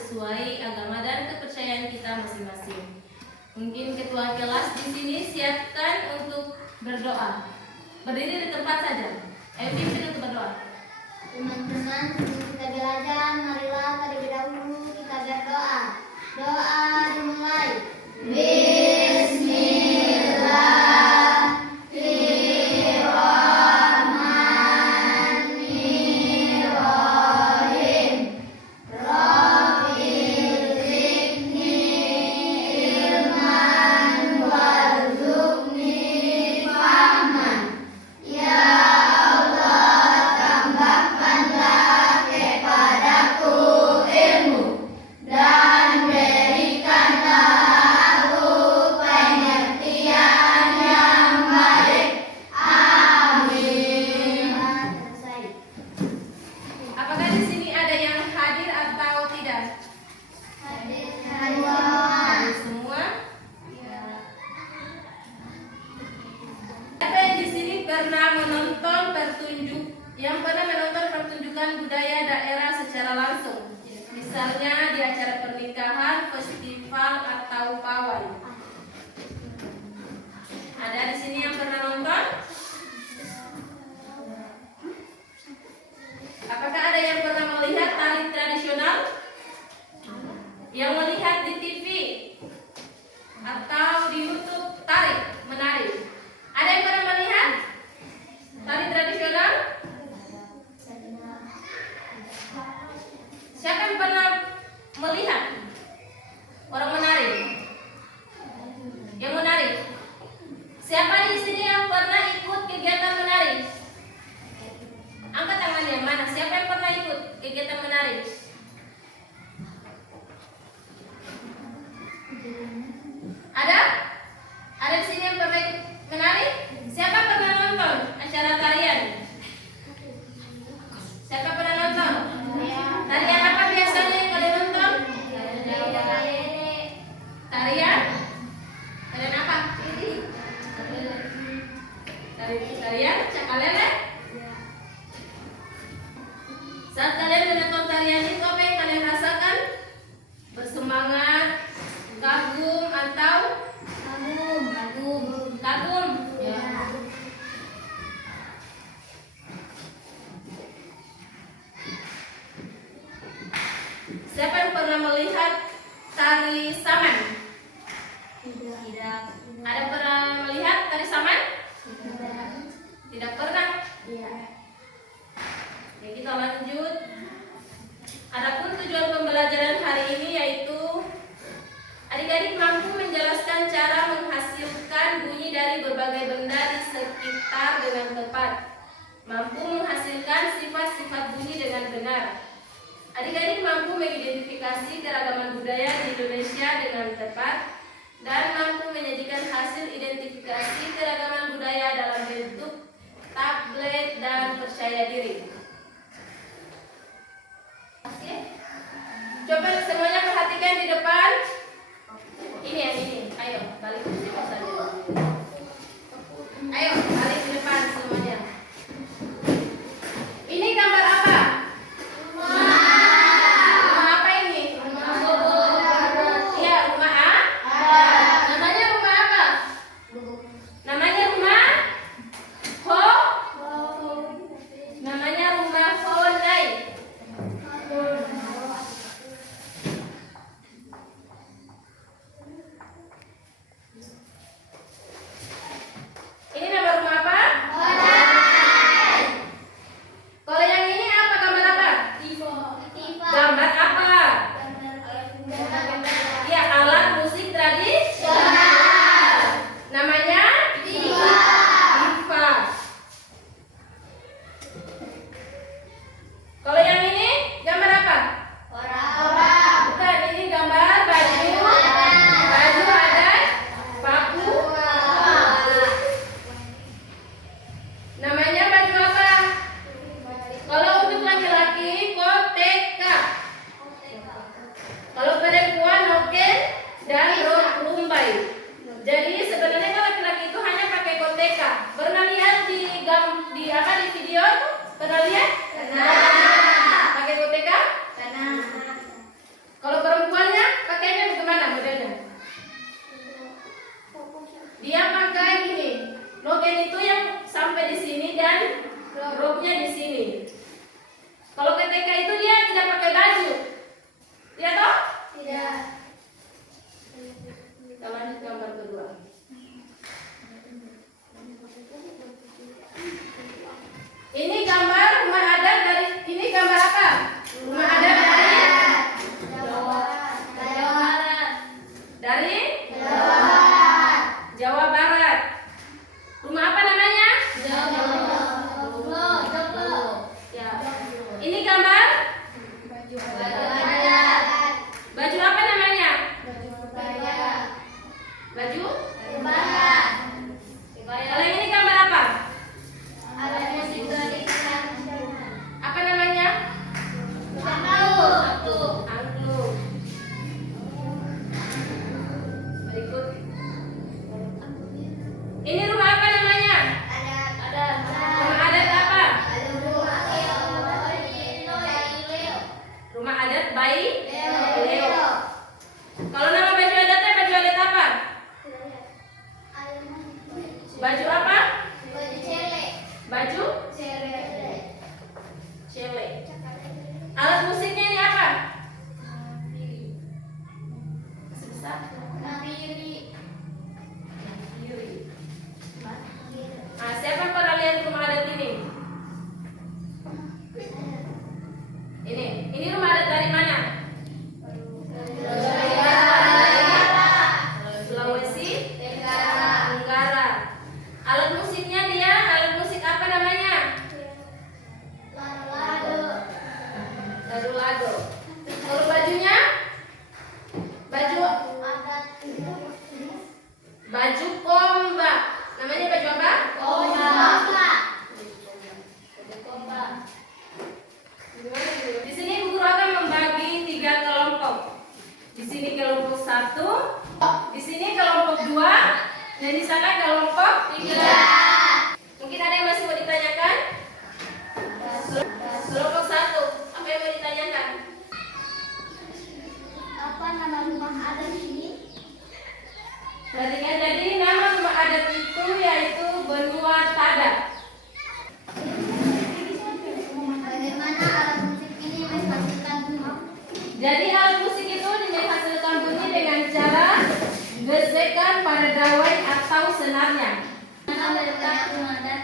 sesuai agama dan kepercayaan kita masing-masing. Mungkin ketua kelas di sini siapkan untuk berdoa. Berdiri di tempat saja. Ayo pimpin untuk berdoa. Teman-teman, sebelum kita belajar, marilah terlebih dahulu kita berdoa. Doa dimulai. Yang pernah menonton pertunjukan budaya daerah secara langsung, misalnya di acara pernikahan, festival, atau pawai. Ada di sini yang pernah nonton? Apakah ada yang pernah melihat tari tradisional? Yang melihat di TV atau di YouTube menari? Ada yang pernah melihat tari tradisional? Siapa yang pernah melihat orang menari? Yang menari? Siapa di sini yang pernah ikut kegiatan menari? Angkat tangannya, mana? Siapa yang pernah ikut kegiatan menari? Ada? Ada di sini yang pernah ikut menari? Siapa pernah nonton acara tarian? Siapa pernah nonton? Tarian apa biasanya yang kalian nonton? Tarian? Tarian apa? Tarian Cakalele? Saat kalian menonton tarian itu, apa yang kalian rasakan? Bersemangat, kagum, atau? Kagum? Ya. Siapa yang pernah melihat tari saman? Tidak. Ada pernah melihat tari saman? Tidak pernah? Iya. Ya, kita lanjut. Adapun tujuan pembelajaran hari ini yaitu adik-adik mampu menjelaskan cara menghasilkan bunyi dari berbagai benda di sekitar dengan tepat. Mampu menghasilkan sifat-sifat bunyi dengan benar. Adik-adik mampu mengidentifikasi keragaman budaya di Indonesia dengan tepat dan mampu menyajikan hasil identifikasi keragaman budaya dalam bentuk tablet dan percaya diri. Coba semuanya perhatikan di depan. Ini yang ini. Ayo, balik ke sini saja. Ayo, balik ke depan semuanya. Ini gambar apa? Kelompok 1, apa yang mau ditanyakan? Apa nama rumah adat ini? Jadi nama rumah adat itu yaitu Benua Tada. Bagaimana alat musik ini menghasilkan bunyi? Jadi alat musik itu menghasilkan bunyi dengan cara gesekan pada gawai atau senarnya. Mana letak rumah adat?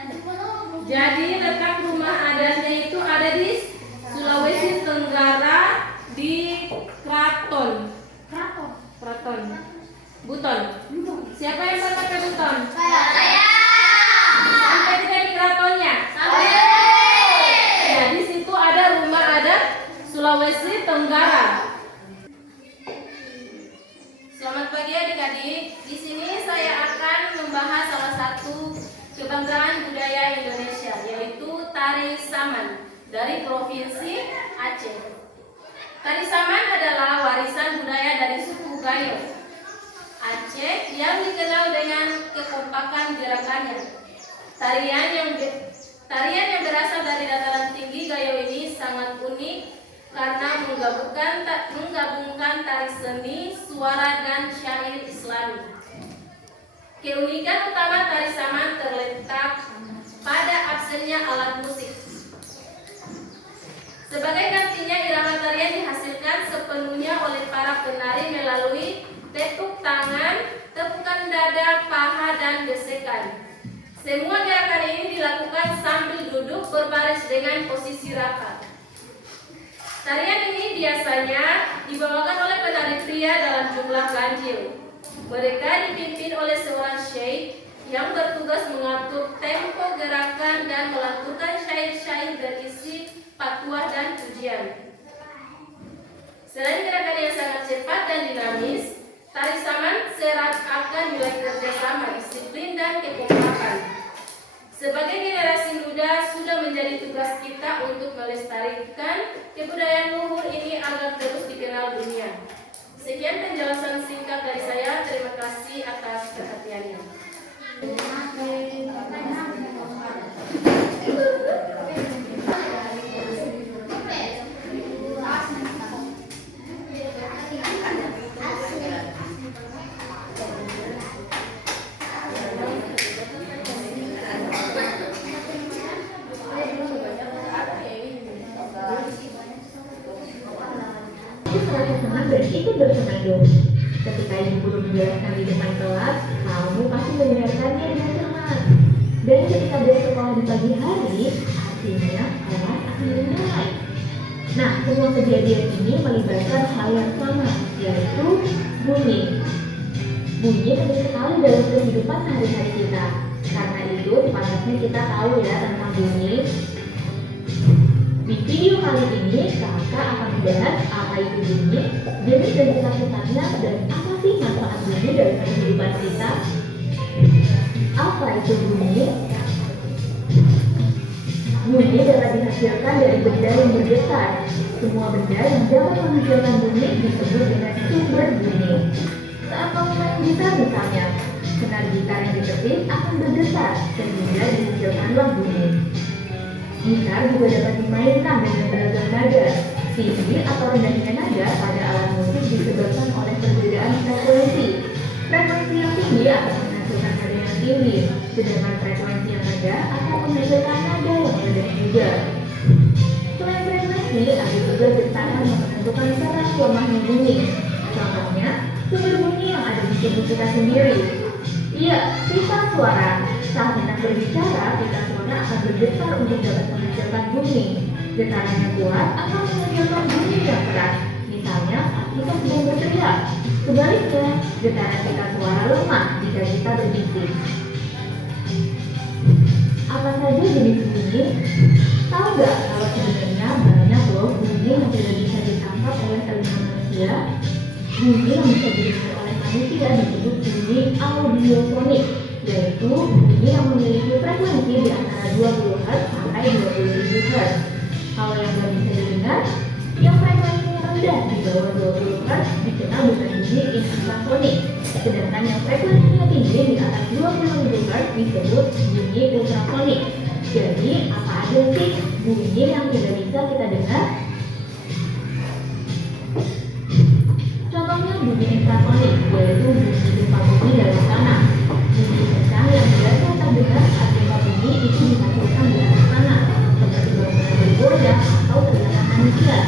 Jadi letak rumah adatnya itu ada di Sulawesi Tenggara di Kraton. Buton. Siapa yang pernah ke Buton? Saya. Sampai tidak di Kratonnya? Sampai. Ya, di situ ada rumah adat Sulawesi Tenggara. Selamat pagi adik-adik. Di sini saya akan membahas salah satu kebanggaan budaya Indonesia, yaitu tari saman dari Provinsi Aceh. Tari saman adalah warisan budaya dari suku Gayo Aceh yang dikenal dengan kekompakan gerakannya. Tarian yang berasal dari dataran tinggi Gayo ini sangat unik karena menggabungkan tari seni, suara, dan syair Islami. Keunikan utama tari saman terletak pada absennya alat musik. Sebagai gantinya, irama tarian dihasilkan sepenuhnya oleh para penari melalui tepuk tangan, tepukan dada, paha, dan gesekan. Semua gerakan ini dilakukan sambil duduk berbaris dengan posisi rapat. Tarian ini biasanya dibawakan oleh penari pria dalam jumlah ganjil. Mereka dipimpin oleh seorang syekh yang bertugas mengatur tempo gerakan dan melantunkan syair-syair berisi patuah dan pujian. Selain gerakan yang sangat cepat dan dinamis, tari saman syarat akan nilai kerjasama, disiplin, dan kekompakan. Sebagai generasi muda, sudah menjadi tugas kita untuk melestarikan kebudayaan luhur ini agar terus dikenal dunia. Sekian penjelasan singkat dari saya. Terima kasih atas perhatiannya. Senang dan ikut bersenandung. Ketika ibu guru menjelaskan di depan kelas, kamu pasti mendengarkannya dengan cermat. Dan ketika bersekolah di pagi hari, artinya kelas akan dimulai. Nah, semua kejadian ini melibatkan hal yang sama, yaitu bunyi. Bunyi penting sekali dalam kehidupan sehari-hari kita. Karena itu, sepatutnya kita tahu ya tentang bunyi. Di video kali ini, kakak akan membahas apa itu bunyi, jenis dan ketakutannya, dan apa sih manfaat bunyi dalam kehidupan kita. Apa itu bunyi? Bunyi dapat dihasilkan dari benda yang bergetar. Semua benda yang dapat menghasilkan bunyi disebut dengan sumber bunyi. Saat kamu main gitar misalnya, senar gitar yang diketik akan bergetar sehingga dihasilkanlah bunyi. Gitar juga dapat dimainkan dengan beragam nada. Tinggi atau rendahnya nada pada alat musik disebabkan oleh perbedaan frekuensi. Frekuensi yang tinggi akan menghasilkan nada yang tinggi, sedangkan frekuensi yang rendah akan menghasilkan nada yang rendah juga. Selain frekuensi, ada juga getaran yang menentukan keras lemahnya bunyi. Contohnya, sumber bunyi yang ada di tubuh kita sendiri. Iya, pita suara. Saat kita berbicara, pita suara akan bergetar untuk dapat menghasilkan bunyi. Getaran yang kuat akan menghasilkan bunyi yang keras. Misalnya, saat kita sedang berteriak. Sebaliknya, getaran pita suara lemah jika kita berbisik. Apa saja jenis bunyi? Tahu nggak kalau sebenarnya banyak loh bunyi yang tidak bisa ditangkap oleh telinga manusia? Bunyi yang bisa didengar oleh manusia disebut bunyi audiofonik, yaitu bunyi yang memiliki frekuensi di antara 20 Hz sampai 20.000 Hz. Kalau yang nggak bisa didengar, yang frekuensinya rendah di bawah 20 Hz dikenal dengan bunyi infrasonik, sedangkan yang frekuensinya tinggi di atas 20.000 Hz disebut bunyi ultrasonik. Jadi, apa aja sih Bunyi yang tidak bisa kita dengar. Contohnya bunyi infrasonik, yaitu bunyi gempa bumi dalam tanah. Bunyi kencang yang biasa kita dengar saat gempa bumi itu dihasilkan di atas tanah, seperti bangunan bergoyang atau teriakan manusia.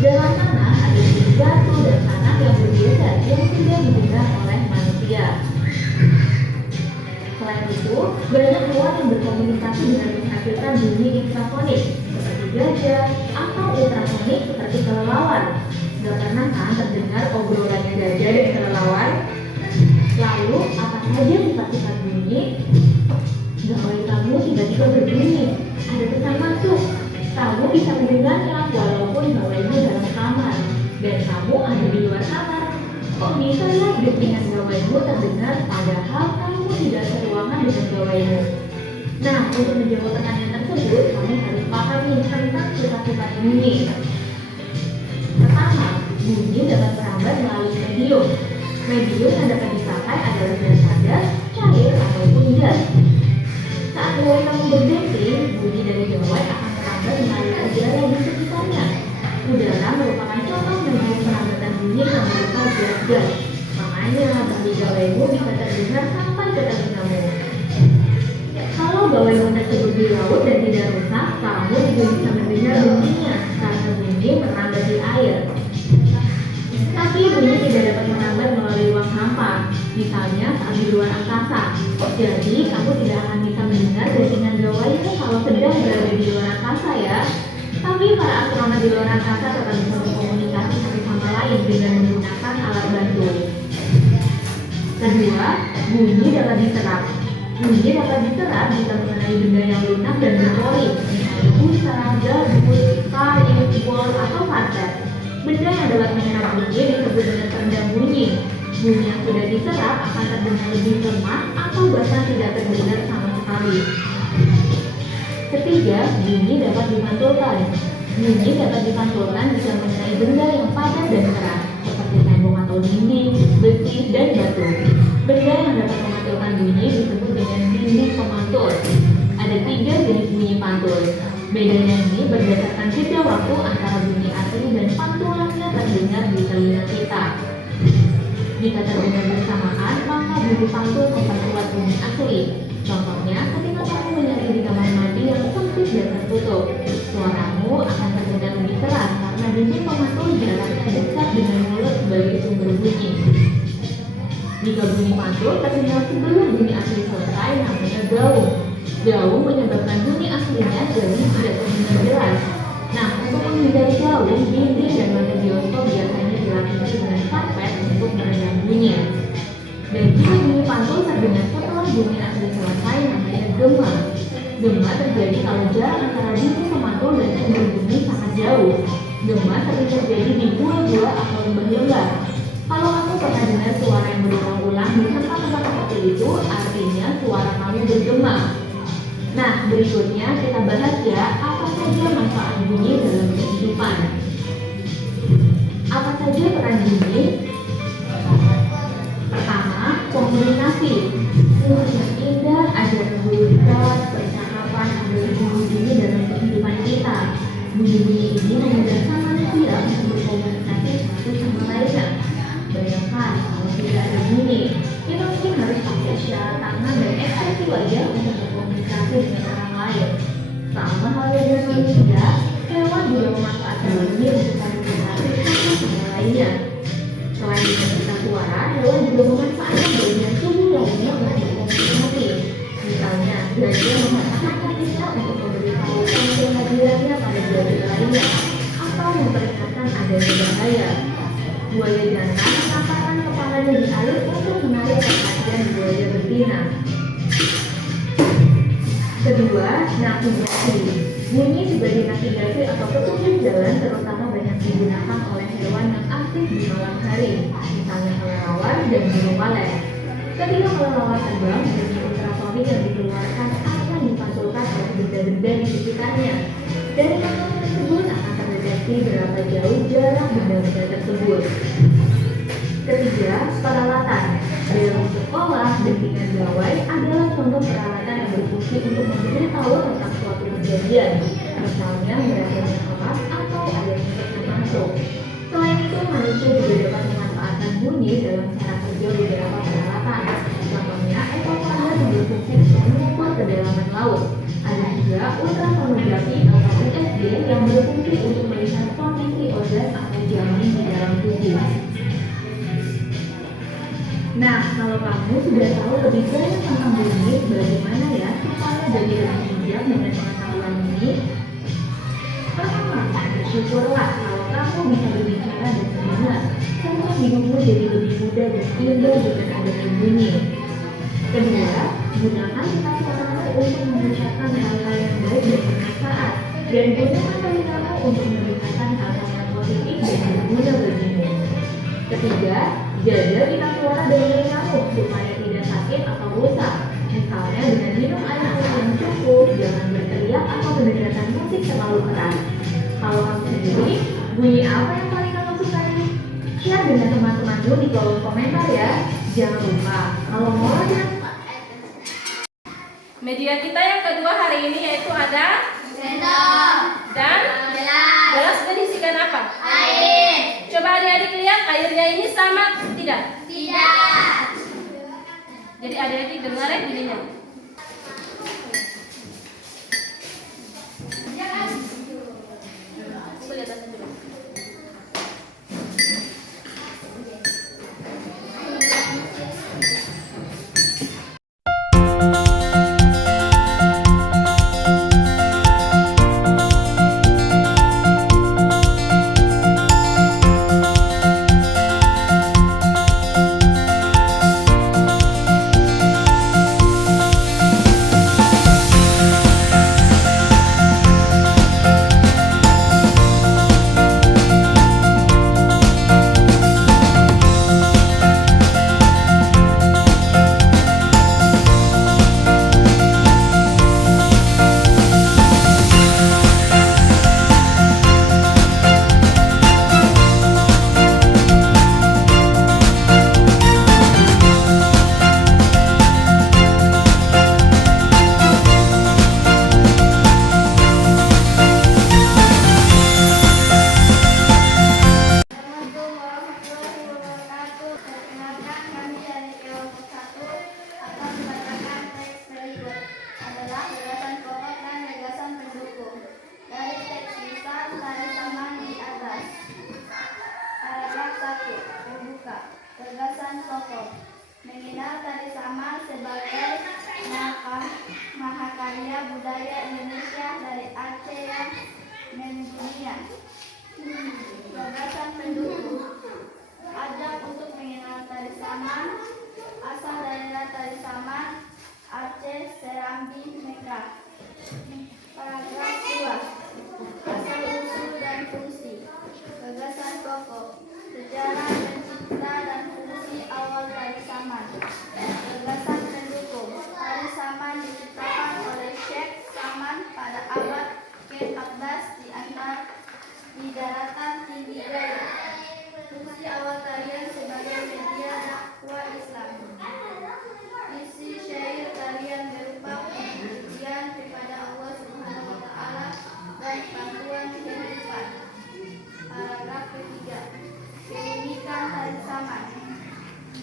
Dalam tanah ada bunyi batu dan tanah yang bergeser yang tidak didengar oleh manusia. Selain itu, banyak hewan yang berkomunikasi dengan menghasilkan bunyi infrasonik seperti gajah atau ultrasonik seperti kelelawar. Gak pernah kan terdengar obrolannya gajah dan kelelawar? Lalu, apa saja sifat-sifat bunyi? Gawai kamu tiba-tiba berbunyi, ada pesan masuk. Kamu bisa mendengarnya walaupun gawaimu dalam kamar, dan kamu ada di luar kamar. Kok bisa ya depingan gawaimu terdengar padahal kamu tidak seruangan dengan gawaimu? Nah, untuk menjawab pertanyaan tersebut, kami harus pahami tentang sifat-sifat bunyi. Pertama, bunyi dapat merambat melalui medium. Medium yang dapat dipakai adalah gas padat, cair, ataupun gas. Saat gawai kamu berdenting, bunyi dari gawai akan merambat melalui udara di sekitarnya. Udara merupakan contoh medium perambatan bunyi yang berupa gas-gas. Makanya bunyi gawaimu bisa terdengar sampai ke telingamu. Kalau gawaimu tersebut di laut dan tidak rusak, kamu juga bisa mendengar bunyinya karena bunyi merambat di air. Tapi bunyi tidak dapat merambat melalui ruang hampa, misalnya saat di luar angkasa. Jadi kamu tidak akan bisa mendengar dentingan gawaimu kalau sedang berada di luar angkasa ya. Tapi para astronot di luar angkasa tetap bisa berkomunikasi satu sama lain dengan menggunakan alat bantu. Kedua, bunyi dapat diserap. Bunyi dapat diserap jika mengenai benda yang lunak dan berpori, misalnya busa, gabus, kayu, bol, atau karpet. Benda yang dapat menyerap bunyi disebut dengan peredam bunyi. Bunyi yang sudah diserap akan terdengar lebih lemah atau bahkan tidak terdengar sama sekali. Ketiga, bunyi dapat dipantulkan. Bunyi dapat dipantulkan jika mengenai benda yang padat dan keras, seperti tembok atau dinding, besi, dan batu. Benda yang dapat memantulkan bunyi disebut dengan dinding pemantul. Ada 3 jenis bunyi pantul. Bedanya ini berdasarkan jeda waktu antara bunyi asli dan pantulannya terdengar di telinga kita. Jika terdengar bersamaan, maka bunyi pantul memperkuat bunyi asli. Contohnya, ketika kamu menyanyi di kamar mandi yang sempit dan tertutup, suaramu akan terdengar lebih keras karena dinding pemantul jaraknya dekat dengan mulut sebagai sumber bunyi. Jika bunyi pantul terdengar sebelum bunyi asli selesai, namanya gaung. Gaung menyebabkan bunyi aslinya jadi tidak terdengar jelas. Nah, untuk menghindari gaung, dinding dan lantai bioskop biasanya dilapisi dengan karpet untuk meredam bunyi. Dan jika bunyi pantul terdengar setelah bunyi asli selesai, namanya gema. Gema terjadi kalau jarak antara dinding pemantul dan sumber bunyi sangat jauh. Gema sering terjadi di gua-gua atau lembah-lembah. Kalau kamu pernah dengar suara yang berulang-ulang di tempat-tempat seperti itu, artinya suara kamu bergema. Nah, berikutnya kita bahas ya apa saja manfaat bunyi dalam kehidupan. Apa saja peran bunyi? Pertama, komunikasi. Bunyi yang indah ada logika, percakapan, ada bunyi dalam kehidupan kita. Bunyi-bunyi ini memudahkan manusia untuk berkomunikasi satu sama lainnya. Bayangkan kalau tidak ada bunyi, kita mungkin harus pakai isyarat tangan dan ekspresi wajah untuk berkomunikasi dengan orang lain. Sama halnya dengan manusia, hewan juga memanfaatkan bunyi untuk komunikasi satu sama lainnya. Selain dengan suara, hewan juga memanfaatkan bagian tubuh lainnya untuk berkomunikasi. Misalnya, gajah memanfaatkan kakinya untuk memberitahu kehadirannya pada gajah lainnya atau memperingatkan adanya bahaya. Buaya jantan menampakkan kepalanya di air untuk menarik perhatian buaya betina. Kedua, navigasi. Bunyi sebagai navigasi atau petunjuk jalan terutama banyak digunakan oleh hewan yang aktif di malam hari, misalnya kelelawar dan burung walet. Ketika kelelawar terbang, bunyi ultrasonik yang dikeluarkan akan dipantulkan oleh benda-benda di sekitarnya. Dari pantulan tersebut akan terdeteksi berapa jauh jarak benda-benda tersebut. Ketiga, peralatan. Dalam sekolah, dentingan gawai adalah contoh peralatan yang berfungsi untuk memberitahu tentang suatu kejadian. misalnya beragamnya kelas atau adanya kesan masuk. Selain itu, manusia juga dapat memanfaatkan bunyi dalam cara kerja beberapa peralatan. Contohnya, echoponder yang berfungsi untuk mengukur kedalaman laut. Ada juga ultrasonografi atau USG yang berfungsi untuk melihat kondisi organ atau janin di dalam tubuh. Nah, kalau kamu sudah tahu lebih banyak tentang bunyi, bagaimana ya supaya jadi lebih bijak dengan pengetahuan ini? Pertama, bersyukurlah kalau kamu bisa berbicara dan mendengar, sehingga hidupmu jadi lebih mudah dan indah dengan adanya bunyi. Kedua, gunakan lisan kamu untuk mengucapkan hal-hal yang baik dan bermanfaat, dan gunakan telingamu untuk mendengarkan hal-hal yang positif dan berguna bagimu. Ketiga, jaga liang suara dan telingamu supaya tidak sakit atau rusak. Misalnya dengan minum air putih yang cukup, jangan berteriak atau mendengarkan musik terlalu keras. Kalau kamu sendiri, bunyi apa yang paling kamu sukai? Share dengan teman-temanmu di kolom komentar ya. Jangan lupa, kalau mau dan Media kita yang kedua hari ini yaitu ada Sendok. dan Gelas. gelas berisikan apa? Air. Coba adik-adik lihat airnya ini sama tidak? Tidak. Jadi adik-adik dengar ya bunyinya. Coba lihat atas dulu. Gagasan pokok mengenal tari saman sebagai mahakarya budaya Indonesia dari Aceh yang mendunia. Gagasan pendukung ajak untuk mengenal tari saman. Asal daerah tari saman Aceh, Serambi, Mekah. Paragraf 2. Asal usul dan fungsi. Gagasan pokok sejarah pencipta dan fungsi awal tari saman. Gagasan pendukung tari saman diciptakan oleh Syekh Saman pada abad ke-14 di daratan tinggi Gayo. Fungsi awal tarian sebagai media dakwah Islam. Isi syair tarian berupa pujian kepada Allah Subhanahu wa Ta'ala dan panduan kehidupan. Paragraf ketiga. Keunikan tari saman.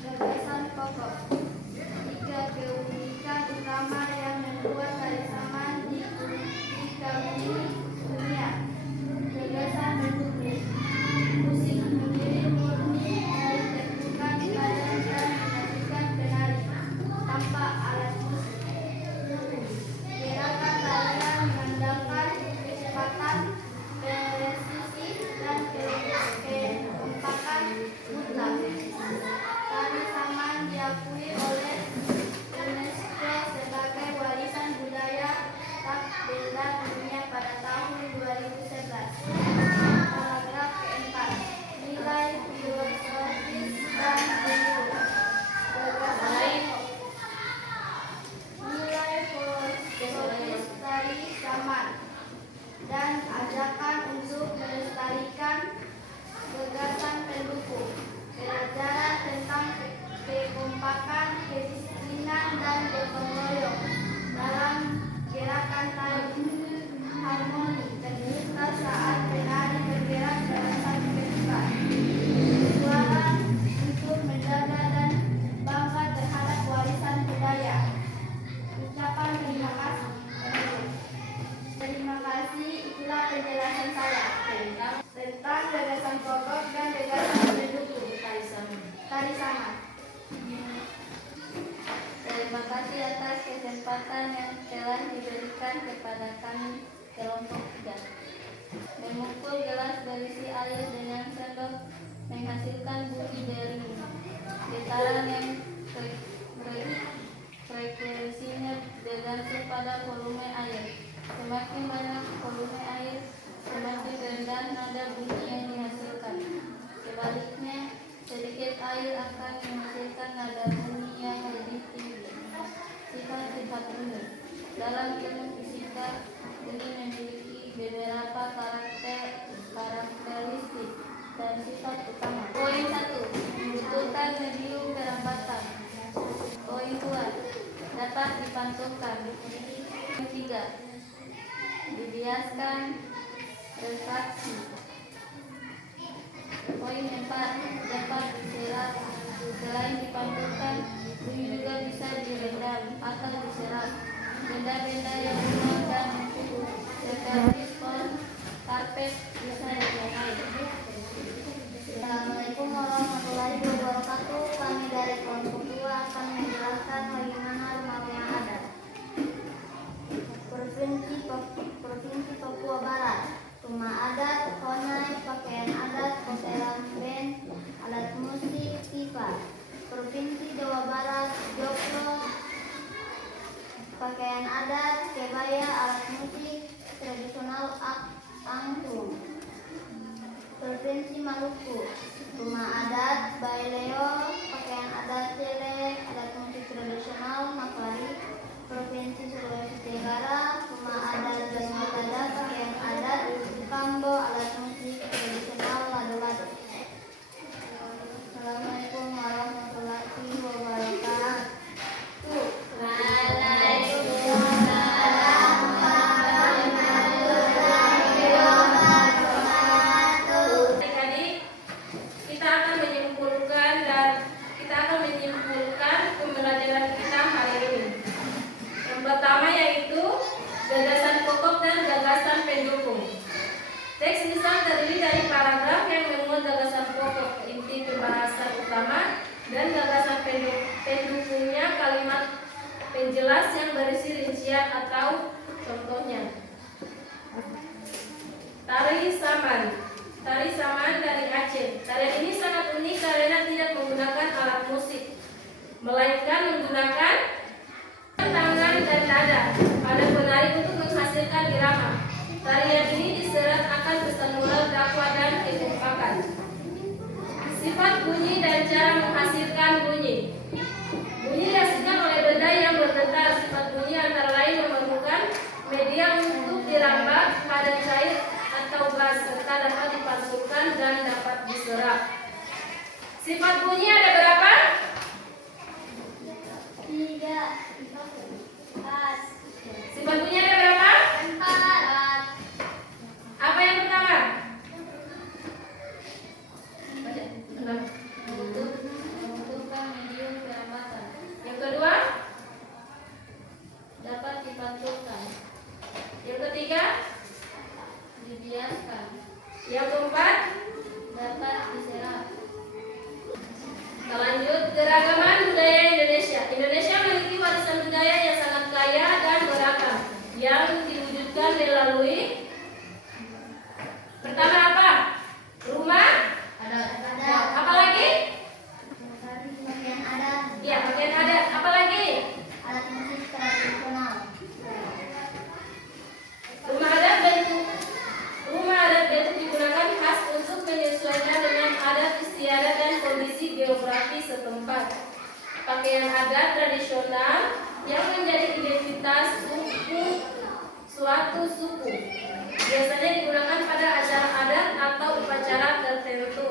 Gagasan pokok. 3 keunikan utama yang membuat tari saman dikagumi dunia. Gagasan pendukung. Musik mengiring murni dari teknikan badan dan menyanyikan penari tanpa alat musik. Gerakan tarian mengandalkan kecepatan, presisi, dan kekompakan mutlak. Tari saman diakui oleh UNESCO sebagai warisan budaya tak benda dunia pada tahun 2011. Paragraf keempat. Nilai filosofis dan ilmu. Nilai filosofis tari saman dan ajakan untuk melestarikan. Gagasan pendukung. Pelajaran tentang kekompakan, kedisiplinan, dan gotong royong dalam gerakan tari. Harmoni gagasan saya Tentang gagasan pokok dan gagasan pendukung. Tari Sama. Terima kasih atas kesempatan yang telah diberikan kepada kami kelompok 3. Memukul gelas berisi air dengan sendok menghasilkan bunyi dering. Getaran yang frekuensinya bergantung pada volume air. Semakin banyak volume air, semakin rendah nada bunyi yang dihasilkan. Sebaliknya, sedikit air akan menghasilkan nada bunyi yang lebih tinggi. Sifat-sifat bunyi dalam ilmu fisika, bunyi memiliki beberapa karakteristik dan sifat utama. Poin 1. Membutuhkan medium perambatan. Poin 2. Dapat dipantulkan. Poin 3. Dibiaskan refraksi. Poin 4. Dapat diserap. Selain dipantulkan, bunyi juga bisa direndam atau diserap. Benda-benda yang lunak dan empuk seperti spons, karpet bisa dipakai. Assalamualaikum warahmatullahi wabarakatuh. Kami dari kelompok 2 akan menjelaskan bagaimana rumah-rumah adat. Provinsi Papua Barat. Rumah adat, honai, pakaian adat, kotelan band, alat musik, tifa. Provinsi Jawa Barat, jokro, pakaian adat, kebaya, alat musik tradisional, angklung. Provinsi Maluku, rumah adat, baileo, pakaian adat, cele, alat musik tradisional, makari. Provinsi Sulawesi Tenggara, rumah adat, janggut adat, pakaian adat, kambo, alat musik tradisional, lado-lado. Assalamualaikum warahmatullahi wabarakatuh. Adik-adik, kita akan menyimpulkan pembelajaran kita hari ini. Yang pertama yaitu gagasan pokok dan gagasan pendukung. Teks lisan terdiri dari paragraf yang memuat gagasan pokok, inti pembahasan utama, dan gagasan pendukungnya kalimat penjelas yang berisi rincian atau contohnya. Tari saman dari Aceh. Tarian ini sangat unik karena tidak menggunakan alat musik, melainkan menggunakan tangan dan nada pada penari untuk menghasilkan irama. Tarian ini diserat akan pesan moral, dakwah, dan kekompakan. Sifat bunyi dan cara menghasilkan bunyi. Bunyi dihasilkan oleh benda yang bergetar. Sifat bunyi antara lain memerlukan media untuk dirambat pada cair atau gas, serta dapat dipantulkan dan dapat diserap. Sifat bunyi ada berapa? 3. Sifat bunyi ada berapa? 4. Apa yang pertama? Membutuhkan medium perambatan. Yang kedua? Dapat dipantulkan. Yang ketiga? Dibiaskan. Yang keempat? Dapat diserap. Kita lanjut, keragaman budaya Indonesia. Indonesia memiliki warisan budaya yang sangat kaya dan beragam, yang diwujudkan melalui pertama apa? Rumah? Adat. Apa lagi? Pakaian adat. Ya, pakaian adat. Apa lagi? Alat musik tradisional. Rumah adat bentuk digunakan khas untuk menyesuaikan dengan adat istiadat dan kondisi geografi setempat. Pakaian adat tradisional yang menjadi identitas suatu suku. Biasanya digunakan pada acara adat atau upacara tertentu.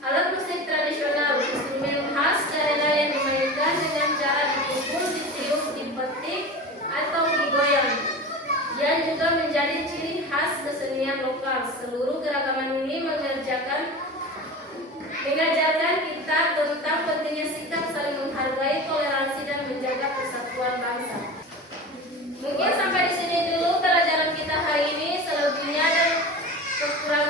Alat musik tradisional, instrumen khas daerah yang dimainkan dengan cara dipukul, ditiup, dipetik, atau digoyang, yang juga menjadi ciri khas kesenian lokal. Seluruh keragaman ini mengajarkan kita tentang pentingnya sikap saling menghargai, toleransi, dan menjaga persatuan bangsa. Mungkin sampai di sini dulu pelajaran kita hari ini. Selebihnya dan kekurangan